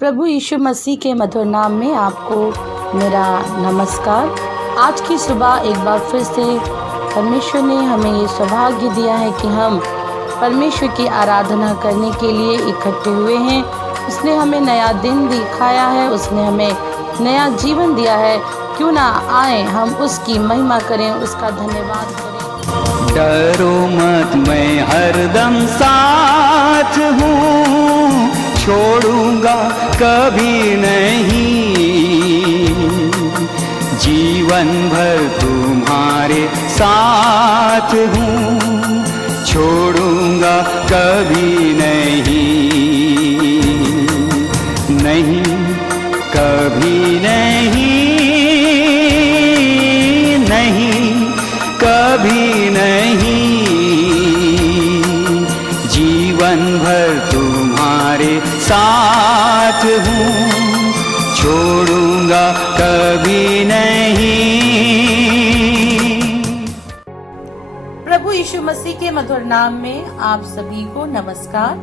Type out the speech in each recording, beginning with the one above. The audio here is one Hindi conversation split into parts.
प्रभु यीशु मसीह के मधुर नाम में आपको मेरा नमस्कार। आज की सुबह एक बार फिर से परमेश्वर ने हमें ये सौभाग्य दिया है कि हम परमेश्वर की आराधना करने के लिए इकट्ठे हुए हैं। उसने हमें नया दिन दिखाया है, उसने हमें नया जीवन दिया है। क्यों ना आए हम उसकी महिमा करें, उसका धन्यवाद करें। डरो मत, मैं हरदम साथ हूँ, छोड़ूंगा कभी नहीं। जीवन भर तुम्हारे साथ हूँ, छोड़ूंगा कभी नहीं, नहीं कभी नहीं, नहीं कभी नहीं। जीवन भर तुम्हारे साथ हूँ, छोड़ूंगा कभी नहीं। प्रभु यीशु मसीह के मधुर नाम में आप सभी को नमस्कार।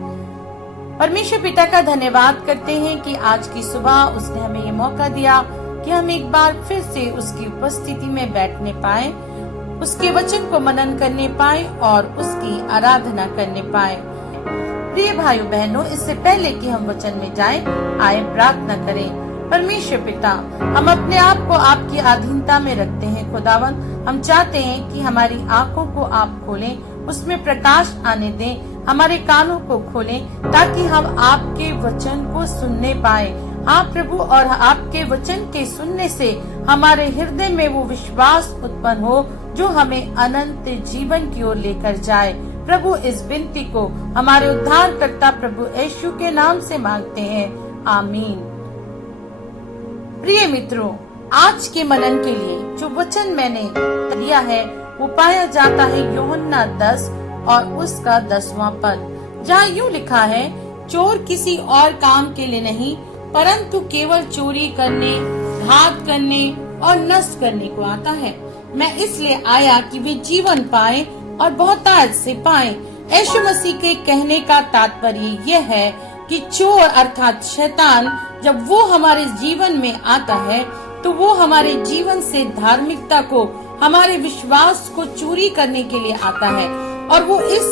परमेश्वर पिता का धन्यवाद करते हैं कि आज की सुबह उसने हमें ये मौका दिया कि हम एक बार फिर से उसकी उपस्थिति में बैठने पाए, उसके वचन को मनन करने पाए और उसकी आराधना करने पाए। प्रिय भाइयों बहनों, इससे पहले कि हम वचन में जाएं, आए प्रार्थना करें। परमेश्वर पिता, हम अपने आप को आपकी अधीनता में रखते हैं। खुदावंद, हम चाहते हैं कि हमारी आंखों को आप खोलें, उसमें प्रकाश आने दें, हमारे कानों को खोलें ताकि हम आपके वचन को सुनने पाए। हाँ प्रभु, और आपके वचन के सुनने से हमारे हृदय में वो विश्वास उत्पन्न हो जो हमें अनंत जीवन की ओर लेकर जाए। प्रभु, इस विनती को हमारे उद्धारकर्ता प्रभु यीशु के नाम से मांगते हैं, आमीन। प्रिय मित्रों, आज के मनन के लिए जो वचन मैंने लिया है वो पाया जाता है यूहन्ना 10 और उसका 10वां पद, जहाँ यूँ लिखा है, चोर किसी और काम के लिए नहीं परंतु केवल चोरी करने, घात करने और नष्ट करने को आता है। मैं इसलिए आया कि वे जीवन पाए और बहुतायत से पाए। यीशु मसीह के कहने का तात्पर्य यह है कि चोर अर्थात शैतान जब वो हमारे जीवन में आता है तो वो हमारे जीवन से धार्मिकता को, हमारे विश्वास को चोरी करने के लिए आता है और वो इस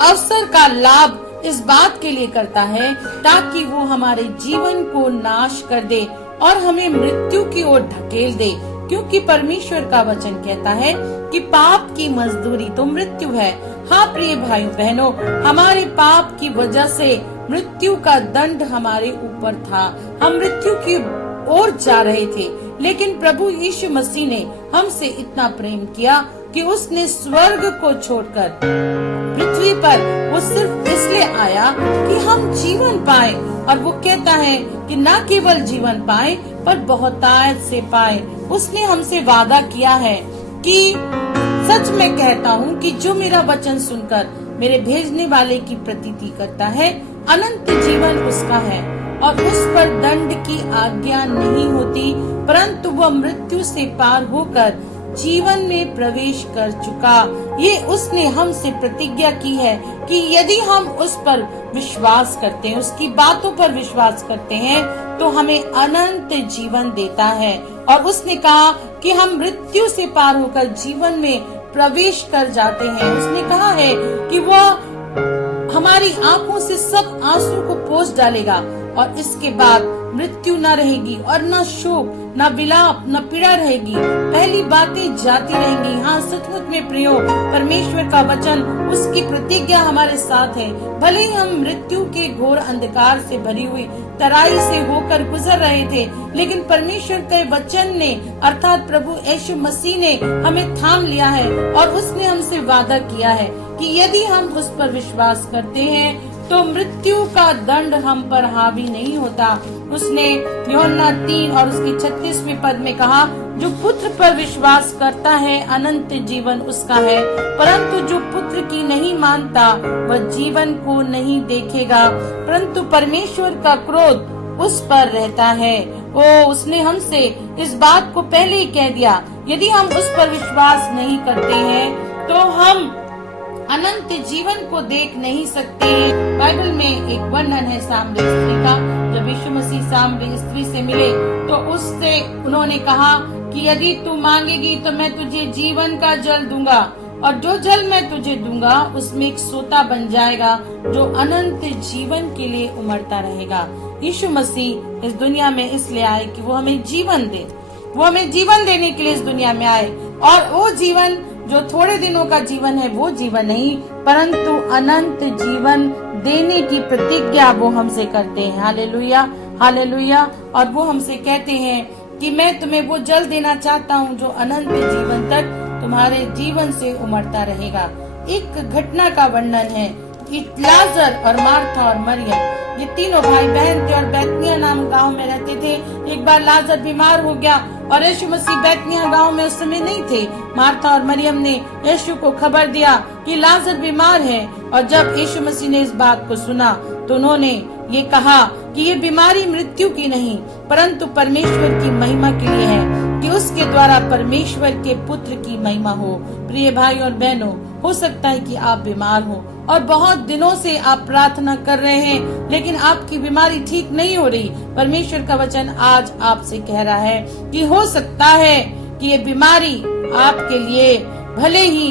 अवसर का लाभ इस बात के लिए करता है ताकि वो हमारे जीवन को नाश कर दे और हमें मृत्यु की ओर ढकेल दे, क्योंकि परमेश्वर का वचन कहता है कि पाप की मजदूरी तो मृत्यु है। हाँ प्रिय भाइयों बहनों, हमारे पाप की वजह से मृत्यु का दंड हमारे ऊपर था, हम मृत्यु की ओर जा रहे थे, लेकिन प्रभु यीशु मसीह ने हमसे इतना प्रेम किया कि उसने स्वर्ग को छोड़कर पृथ्वी पर वो सिर्फ इसलिए आया कि हम जीवन पाए। और वो कहता है कि न केवल जीवन पाए पर बहुतायत से पाए। उसने हमसे वादा किया है कि सच में कहता हूँ कि जो मेरा वचन सुनकर मेरे भेजने वाले की प्रतीति करता है, अनंत जीवन उसका है और उस पर दंड की आज्ञा नहीं होती, परंतु वह मृत्यु से पार होकर जीवन में प्रवेश कर चुका। ये उसने हमसे प्रतिज्ञा की है कि यदि हम उस पर विश्वास करते हैं, उसकी बातों पर विश्वास करते हैं, तो हमें अनंत जीवन देता है। और उसने कहा कि हम मृत्यु से पार होकर जीवन में प्रवेश कर जाते हैं। उसने कहा है कि वह हमारी आंखों से सब आंसू को पोंछ डालेगा और इसके बाद मृत्यु न रहेगी और न शोक, न विलाप, न पीड़ा रहेगी। पहली बातें जाती रहेंगी। हाँ, सचमुच में प्रियो, परमेश्वर का वचन, उसकी प्रतिज्ञा हमारे साथ है। भले ही हम मृत्यु के घोर अंधकार से भरी हुई तराई से होकर गुजर रहे थे, लेकिन परमेश्वर के वचन ने अर्थात प्रभु यीशु मसीह ने हमें थाम लिया है और उसने हमसे वादा किया है कि यदि हम उस पर विश्वास करते हैं तो मृत्यु का दंड हम पर हावी नहीं होता। उसने यूहन्ना 3 और उसकी 36वें पद में कहा, जो पुत्र पर विश्वास करता है अनंत जीवन उसका है, परंतु जो पुत्र की नहीं मानता वह जीवन को नहीं देखेगा, परंतु परमेश्वर का क्रोध उस पर रहता है। उसने हमसे इस बात को पहले ही कह दिया, यदि हम उस पर विश्वास नहीं करते हैं तो हम अनंत जीवन को देख नहीं सकते। बाइबल में एक वर्णन है सामरिया स्त्री का, जब यीशु मसीह स्त्री से मिले तो उससे उन्होंने कहा कि यदि तू मांगेगी तो मैं तुझे जीवन का जल दूंगा, और जो जल मैं तुझे दूंगा उसमें एक सोता बन जाएगा जो अनंत जीवन के लिए उमड़ता रहेगा। यीशु मसीह इस दुनिया में इसलिए आए कि वो हमें जीवन दे, वो हमें जीवन देने के लिए इस दुनिया में आए। और वो जीवन जो थोड़े दिनों का जीवन है वो जीवन नहीं, परंतु अनंत जीवन देने की प्रतिज्ञा वो हमसे करते हैं। Hallelujah, hallelujah. और वो हमसे कहते हैं कि मैं तुम्हें वो जल देना चाहता हूँ जो अनंत जीवन तक तुम्हारे जीवन से उमड़ता रहेगा। एक घटना का वर्णन है कि लाजर और मार्था और मरियम ये तीनों भाई बहन थे और बैतनिय्याह नाम गांव में रहते थे। एक बार लाजर बीमार हो गया और यीशु मसीह बैतनिय्याह गांव में उस समय नहीं थे। मार्था और मरियम ने यीशु को खबर दिया कि लाजर बीमार है, और जब यीशु मसीह ने इस बात को सुना तो उन्होंने ये कहा कि ये बीमारी मृत्यु की नहीं परंतु परमेश्वर की महिमा के लिए है, कि उसके द्वारा परमेश्वर के पुत्र की महिमा हो। प्रिय भाई और बहनों, हो सकता है कि आप बीमार हो और बहुत दिनों से आप प्रार्थना कर रहे हैं लेकिन आपकी बीमारी ठीक नहीं हो रही। परमेश्वर का वचन आज आपसे कह रहा है कि हो सकता है कि ये बीमारी आपके लिए भले ही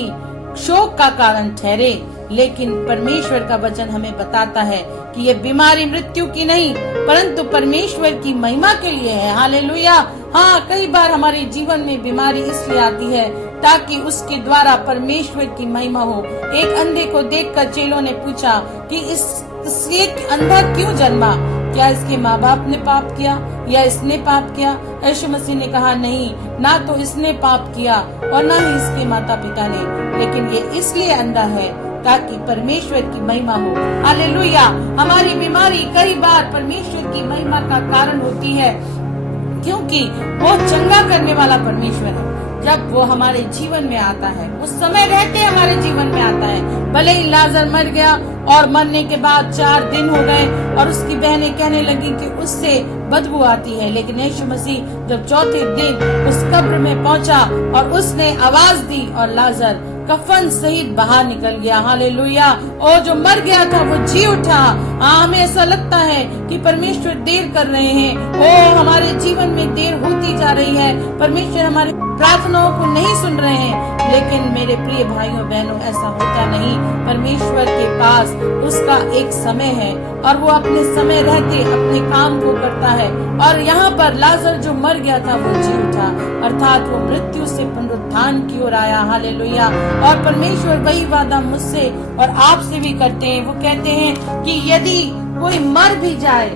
शोक का कारण ठहरे, लेकिन परमेश्वर का वचन हमें बताता है कि ये बीमारी मृत्यु की नहीं परंतु परमेश्वर की महिमा के लिए है। हालेलुया। हाँ, कई बार हमारे जीवन में बीमारी इसलिए आती है ताकि उसके द्वारा परमेश्वर की महिमा हो। एक अंधे को देखकर चेलों ने पूछा कि इसलिए अंधा क्यों जन्मा? क्या इसके माँ बाप ने पाप किया या इसने पाप किया? यीशु मसीह ने कहा नहीं, ना तो इसने पाप किया और ना ही इसके माता पिता ने, लेकिन ये इसलिए अंधा है ताकि परमेश्वर की महिमा हो। हालेलुया। हमारी बीमारी कई बार परमेश्वर की महिमा का कारण होती है, क्योंकि वो चंगा करने वाला परमेश्वर है। जब वो हमारे जीवन में आता है, उस समय रहते हमारे जीवन में आता है। भले ही लाजर मर गया और मरने के बाद 4 दिन हो गए और उसकी बहनें कहने लगी कि उससे बदबू आती है, लेकिन यीशु मसीह जब चौथे दिन उस कब्र में पहुंचा और उसने आवाज दी और लाजर कफन सहित बाहर निकल गया। हालेलुया। और जो मर गया था वो जी उठा। हमें ऐसा लगता है कि परमेश्वर देर कर रहे हैं, ओ हमारे जीवन में देर होती जा रही है, परमेश्वर हमारे प्रार्थनाओं को नहीं सुन रहे हैं, लेकिन मेरे प्रिय भाइयों बहनों ऐसा होता नहीं। परमेश्वर के पास उसका एक समय है और वो अपने समय रहते अपने काम को करता है। और यहाँ पर लाजर जो मर गया था वो जी उठा, अर्थात वो मृत्यु से पुनरुत्थान की ओर आया। हालेलुया। और परमेश्वर वही वादा मुझसे और आपसे भी करते हैं। वो कहते हैं कि यदि कोई मर भी जाए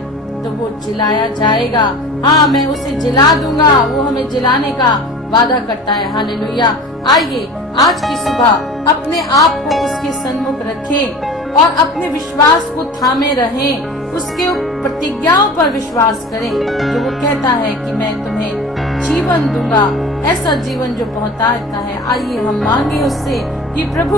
तो वो जिलाया जाएगा। हाँ, मैं उसे जिला दूंगा। वो हमें जिलाने का वादा करता है। हालेलुया। आइए आज की सुबह अपने आप को उसके सन्मुख रखें और अपने विश्वास को थामे रहें, उसके प्रतिज्ञाओं पर विश्वास करें जो वो कहता है कि मैं तुम्हें जीवन दूंगा, ऐसा जीवन जो बहुतायत का है। आइए हम मांगे उससे कि प्रभु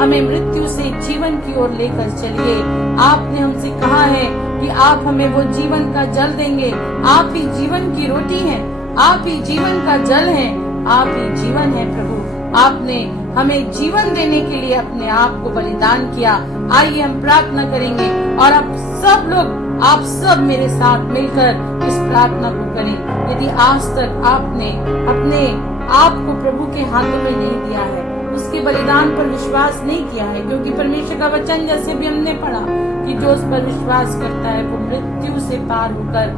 हमें मृत्यु से जीवन की ओर लेकर चलिए। आपने हमसे कहा है कि आप हमें वो जीवन का जल देंगे। आप ही जीवन की रोटी हैं, आप ही जीवन का जल हैं, आप ही जीवन है। प्रभु आपने हमें जीवन देने के लिए अपने आप को बलिदान किया। आइए हम प्रार्थना करेंगे और आप सब मेरे साथ मिलकर इस प्रार्थना को करें। यदि आज तक आपने अपने आप को प्रभु के हाथों में नहीं दिया है, उसके बलिदान पर विश्वास नहीं किया है, क्योंकि परमेश्वर का वचन जैसे भी हमने पढ़ा कि जो उस पर विश्वास करता है वो मृत्यु से पार होकर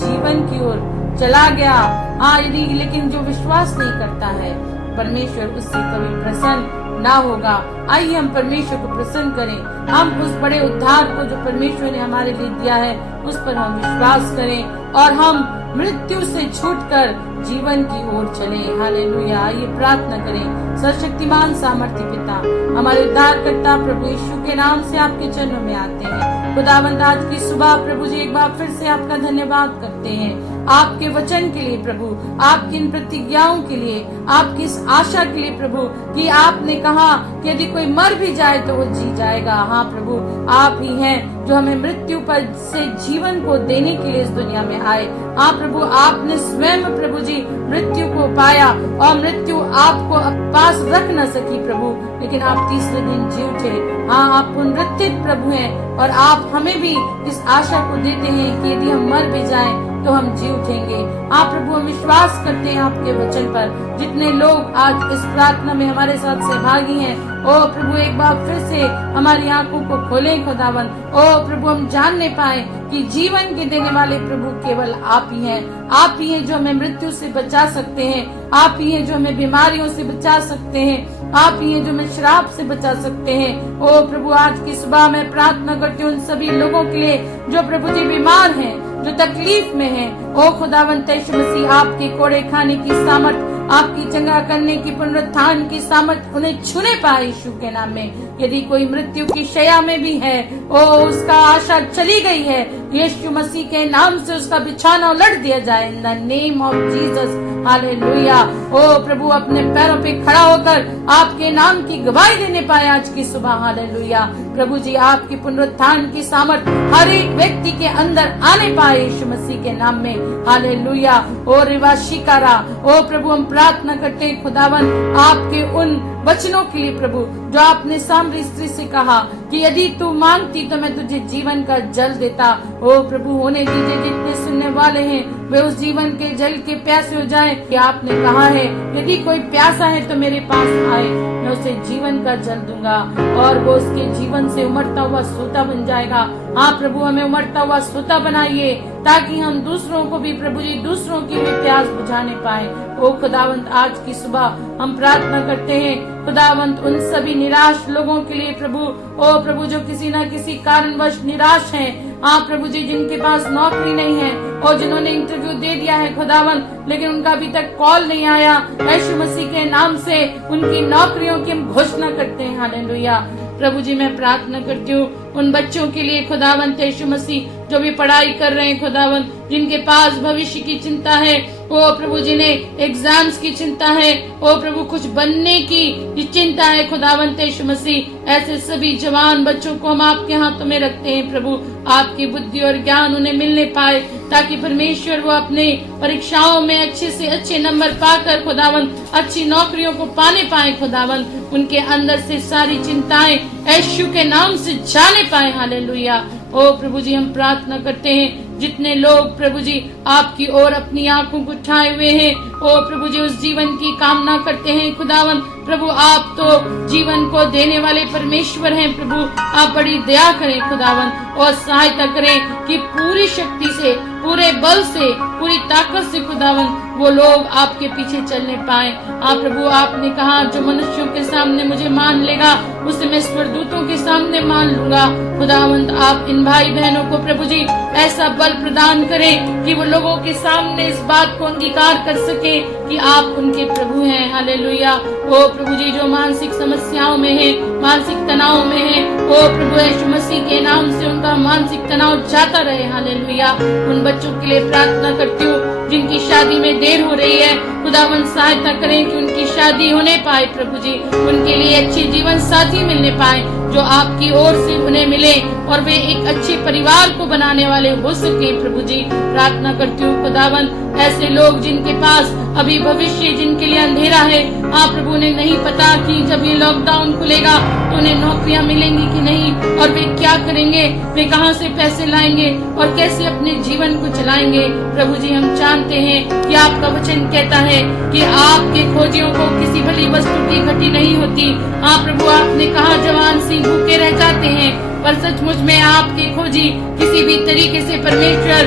जीवन की ओर चला गया। हाँ, यदि लेकिन जो विश्वास नहीं करता है परमेश्वर उससे कभी प्रसन्न ना होगा। आइए हम परमेश्वर को प्रसन्न करें। हम उस बड़े उद्धार को जो परमेश्वर ने हमारे लिए दिया है उस पर हम विश्वास करें और हम मृत्यु से छूटकर जीवन की ओर चलें। हालेलुया। आइए प्रार्थना करें। सर्वशक्तिमान सामर्थ्य पिता, हमारे उद्धारकर्ता प्रभु यीशु के नाम से आपके चरणों में आते हैं। खुदावंद आज की सुबह प्रभु जी एक बार फिर से आपका धन्यवाद करते हैं आपके वचन के लिए प्रभु, आपकी इन प्रतिज्ञाओं के लिए, आपकी इस आशा के लिए प्रभु कि आपने कहा कि यदि कोई मर भी जाए तो वो जी जाएगा। हाँ प्रभु, आप ही हैं जो हमें मृत्यु पर से जीवन को देने के लिए इस दुनिया में आए। हाँ प्रभु, आपने स्वयं प्रभु जी मृत्यु को पाया और मृत्यु आपको पास रख न सकी प्रभु, लेकिन आप तीसरे दिन जी उठे। हाँ, आप पुनरुत्थित प्रभु हैं और आप हमें भी इस आशा को देते हैं कि यदि हम मर भी जाएं तो हम जी उठेंगे। आप प्रभु हम विश्वास करते हैं आपके वचन पर। जितने लोग आज इस प्रार्थना में हमारे साथ सहभागी हैं, ओ प्रभु एक बार फिर से हमारी आंखों को खोलें खुदावन। ओ प्रभु हम जानने पाए कि जीवन के देने वाले प्रभु केवल आप ही हैं। आप ही हैं जो हमें मृत्यु से बचा सकते हैं। आप ही हैं जो हमें बीमारियों से बचा सकते हैं। आप ही हैं जो हमें श्राप से बचा सकते हैं। ओ प्रभु आज की सुबह मैं प्रार्थना करती हूँ उन सभी लोगों के लिए जो प्रभु जी बीमार हैं, जो तकलीफ में हैं। ओ खुदावंत यीशु मसीह आपके कोड़े खाने की सामर्थ, आपकी चंगा करने की पुनरुत्थान की सामर्थ उन्हें छूने पाए यीशु के नाम में। यदि कोई मृत्यु की शैया में भी है, ओ उसका आशा चली गई है, यीशु मसीह के नाम से उसका बिछाना उलट दिया जाए in the name of Jesus. Hallelujah. ओ प्रभु अपने पैरों पे खड़ा होकर आपके नाम की गवाही देने पाए आज की सुबह। हालेलुया। प्रभु जी आपकी पुनरुत्थान की सामर्थ हर एक व्यक्ति के अंदर आने पाए यीशु मसीह के नाम में। हालेलुया। ओ रिवा शिकारा, ओ प्रभु हम प्रार्थना करते हैं खुदावन आपके उन वचनों के लिए प्रभु जो आपने सामरी स्त्री से कहा कि यदि तू मांगती तो मैं तुझे जीवन का जल देता। ओ प्रभु होने दीजिए जितने सुनने वाले हैं वे उस जीवन के जल के प्यासे हो जाएं कि आपने कहा है यदि कोई प्यासा है तो मेरे पास आए, मैं उसे जीवन का जल दूंगा और वो उसके जीवन से उमड़ता हुआ सोता बन जाएगा। हाँ प्रभु हमें उमड़ता हुआ सोता बनाइए ताकि हम दूसरों को भी प्रभु जी दूसरों की भी प्यास बुझाने पाए। ओ खुदावंत आज की सुबह हम प्रार्थना करते हैं खुदावंत उन सभी निराश लोगों के लिए प्रभु। ओ प्रभु जो किसी न किसी कारणवश निराश हैं, हाँ प्रभु जी जिनके पास नौकरी नहीं है और जिन्होंने इंटरव्यू दे दिया है खुदावन लेकिन उनका अभी तक कॉल नहीं आया, यीशु मसीह के नाम से उनकी नौकरियों की हम घोषणा करते हैं। हालेलुया। प्रभु जी मैं प्रार्थना करती हूँ उन बच्चों के लिए खुदावंत यीशु मसीह जो भी पढ़ाई कर रहे हैं खुदावंत, जिनके पास भविष्य की चिंता है, ओ प्रभु जिन्हें एग्जाम्स की चिंता है, ओ प्रभु कुछ बनने की चिंता है खुदावंत यीशु मसीह, ऐसे सभी जवान बच्चों को हम आपके हाथों में रखते हैं प्रभु। आपकी बुद्धि और ज्ञान उन्हें मिलने पाए ताकि परमेश्वर वो अपने परीक्षाओं में अच्छे से अच्छे नंबर पाकर खुदावंत अच्छी नौकरियों को पाने पाए खुदावंत। उनके अंदर से सारी चिंताएं यीशु के नाम से जाने पाए। हालेलुया। ओ प्रभु जी हम प्रार्थना करते हैं जितने लोग प्रभु जी आपकी ओर अपनी आंखों को उठाए हुए हैं, ओ प्रभु जी उस जीवन की कामना करते हैं खुदावन। प्रभु आप तो जीवन को देने वाले परमेश्वर हैं प्रभु, आप बड़ी दया करें खुदावन और सहायता करें कि पूरी शक्ति से, पूरे बल से, पूरी ताकत से खुदावन वो लोग आपके पीछे चलने पाए। आप प्रभु आपने कहा जो मनुष्यों के सामने मुझे मान लेगा उसे मैं स्वर्गदूतों के सामने मान लूंगा। खुदावंत आप इन भाई बहनों को प्रभु जी ऐसा बल प्रदान करें कि वो लोगों के सामने इस बात को अंगीकार कर सके कि आप उनके प्रभु हैं। हालेलुया। ओ प्रभु जी जो मानसिक समस्याओं में है, मानसिक तनाव में है, ओ प्रभु यीशु मसीह के नाम से उनका मानसिक तनाव जाता रहे। हालेलुया। उन बच्चों के लिए प्रार्थना करती हूँ जिनकी शादी में देर हो रही है, खुदावन सहायता करें कि उनकी शादी होने पाए प्रभु जी, उनके लिए अच्छे जीवन साथी मिलने पाए जो आपकी ओर से उन्हें मिले और वे एक अच्छे परिवार को बनाने वाले हो सके प्रभु जी। प्रार्थना करती हूँ खुदावन ऐसे लोग जिनके पास अभी भविष्य जिनके लिए अंधेरा है, आप प्रभु ने नहीं पता कि जब ये लॉकडाउन खुलेगा तो उन्हें नौकरियां मिलेंगी कि नहीं और वे क्या करेंगे, वे कहां से पैसे लाएंगे और कैसे अपने जीवन को चलाएंगे। प्रभु जी हम जानते हैं कि आपका वचन कहता है कि आपके खोजियों को किसी भली वस्तु की घटी नहीं होती। हाँ प्रभु आपने कहा जवान सिंह भूखे रह जाते हैं पर सचमुच में आपके खोजी किसी भी तरीके से परमेश्वर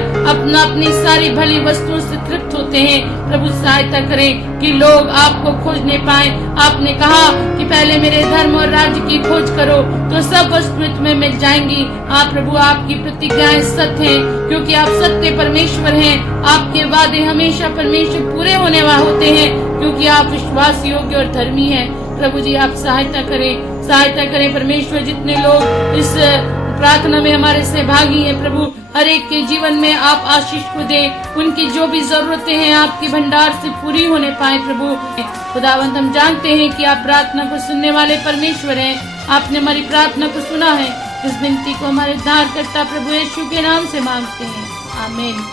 अपनी सारी भली वस्तुओं से तृप्त होते हैं। प्रभु सहायता करें कि लोग आपको खोजने पाए। आपने कहा कि पहले मेरे धर्म और राज्य की खोज करो तो सब वस्तुएं तुम्हें मिल जाएंगी। हाँ प्रभु आपकी प्रतिज्ञाएं सत्य हैं क्योंकि आप सत्य परमेश्वर हैं। आपके वादे हमेशा परमेश्वर पूरे होने वाले होते हैं क्योंकि आप विश्वास योग्य और धर्मी हैं। प्रभु जी आप सहायता करें परमेश्वर जितने लोग इस प्रार्थना में हमारे सहभागी हैं प्रभु हर एक के जीवन में आप आशीष को दें, उनकी जो भी जरूरतें हैं आपके भंडार से पूरी होने पाए प्रभु। खुदावंत हम जानते हैं कि आप प्रार्थना को सुनने वाले परमेश्वर हैं। आपने हमारी प्रार्थना को सुना है। इस विनती को हमारे उद्धारकर्ता प्रभु यीशु के नाम से मांगते हैं, आमीन।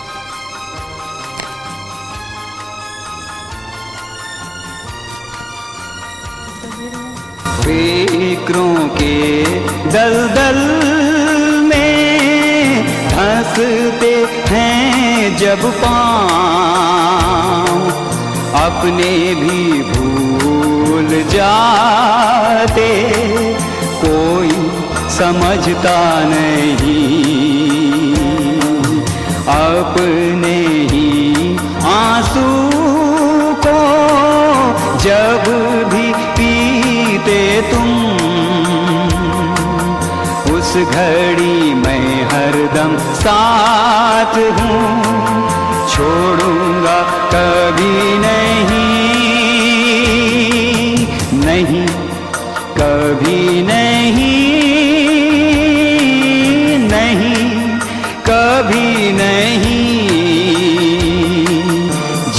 फिक्रों के दलदल में धंसते हैं जब पाँव अपने भी भूल जाते, कोई समझता नहीं, अपने ही आंसू को जब भी पीते तुम, उस घड़ी मैं हरदम साथ हूँ, छोड़ूंगा कभी नहीं, नहीं कभी नहीं, नहीं कभी नहीं,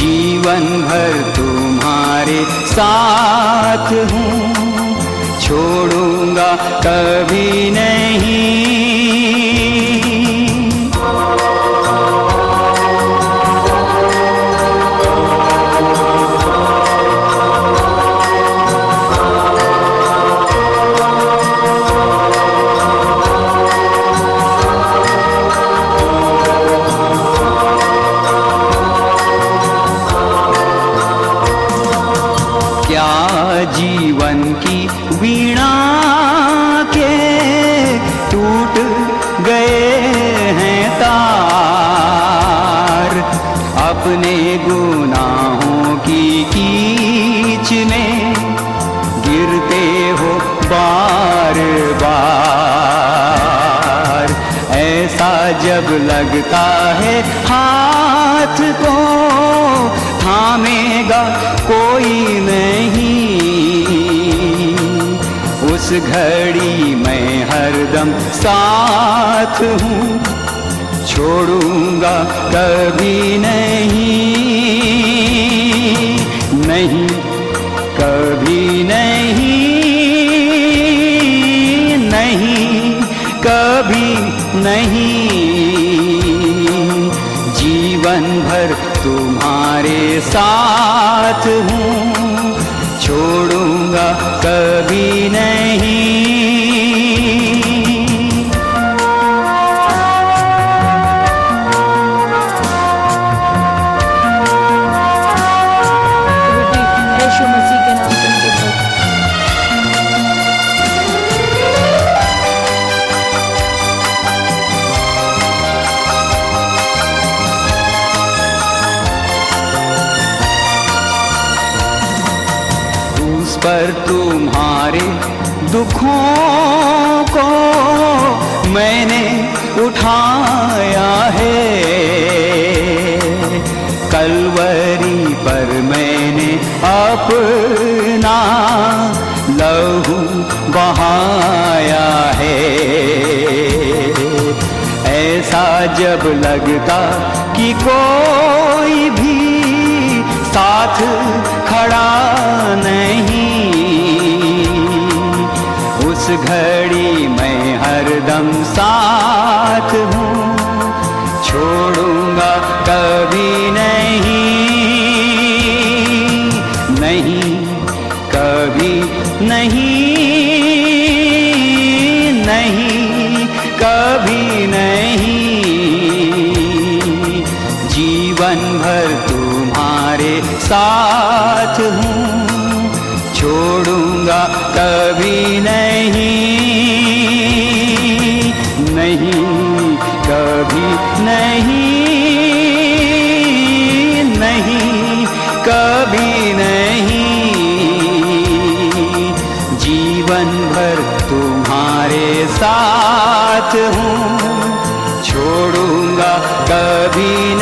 जीवन भर तुम्हारे साथ हूँ, छोड़ूंगा कभी नहीं। क्या जीवन की वीणा के टूट गए हैं तार, अपने गुनाहों की कीच में गिरते हो बार बार, ऐसा जब लगता है हाथ को थामेगा कोई नहीं, उस घड़ी मैं हरदम साथ हूँ, छोड़ूंगा कभी नहीं, नहीं कभी नहीं, नहीं कभी नहीं, जीवन भर तुम्हारे साथ हूँ, छोड़ूंगा कभी नहीं। यीशु मसीह के नाम से उनके ऊपर पर तुम्हारे दुखों को मैंने उठाया है, कलवरी पर मैंने अपना लहू बहाया है, ऐसा जब लगता कि कोई भी साथ खड़ा नहीं, उस घड़ी मैं हरदम साथ हूँ, छोड़ूंगा कभी नहीं, नहीं कभी नहीं, नहीं कभी नहीं, जीवन भर तुम्हारे साथ हूँ, छोड़ूंगा कभी नहीं, नहीं कभी नहीं, नहीं कभी नहीं, जीवन भर तुम्हारे साथ हूँ, छोड़ूंगा कभी नहीं।